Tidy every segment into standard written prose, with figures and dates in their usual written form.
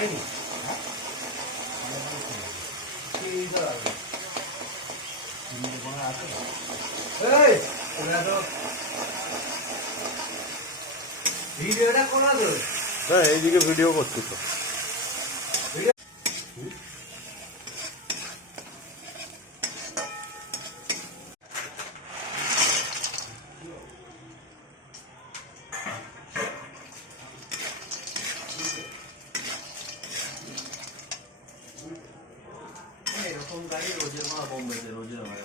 হয়নি ভিডিওটা করা তো হ্যাঁ এইদিকে ভিডিও করছি তো এরকম গাড়ি রোজের মা বোম্বেতে রোজের হয়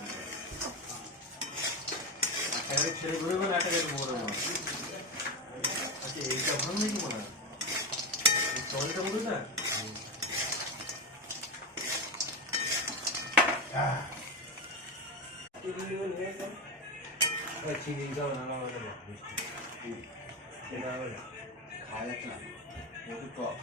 ছেড়ে ঘুরে একটা গাড়ি বড় মা আচ্ছা এইটা ভালো নাকি মনে হয় চলটা বলুন না চিনি দাও না সেটা খাওয়া যাচ্ছে না টক